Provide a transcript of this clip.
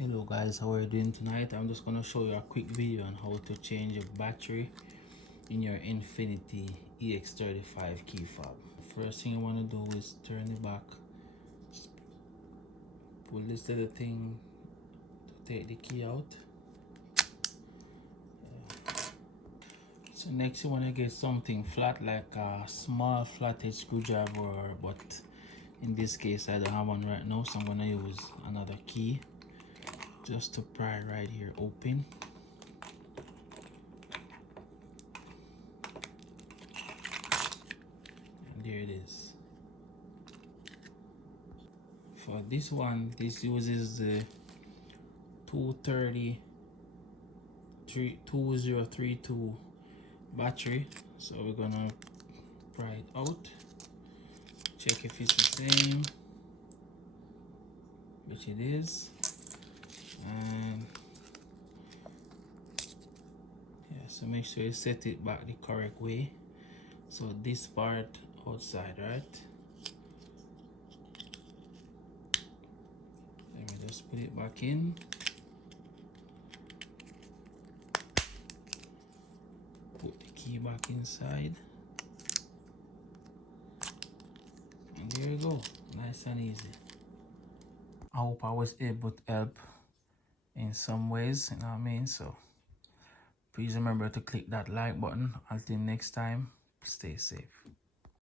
Hello guys, how are you doing tonight? I'm just gonna show you a quick video on how to change your battery in your Infiniti EX35 key fob. First thing you want to do is turn it back, pull this little thing to take the key out. So next you want to get something flat, like a small flathead screwdriver, but in this case I don't have one right now, so I'm gonna use another key just to pry it right here open. And there it is. For this one, this uses the 2032 battery, so we're gonna pry it out, check if it's the same, which it is. And yeah, so make sure you set it back the correct way. So this part outside, right? Let me just put it back in. Put the key back inside. And there you go. Nice and easy. I hope I was able to help in some ways, you know what I mean? So please remember to click that like button. Until next time, stay safe.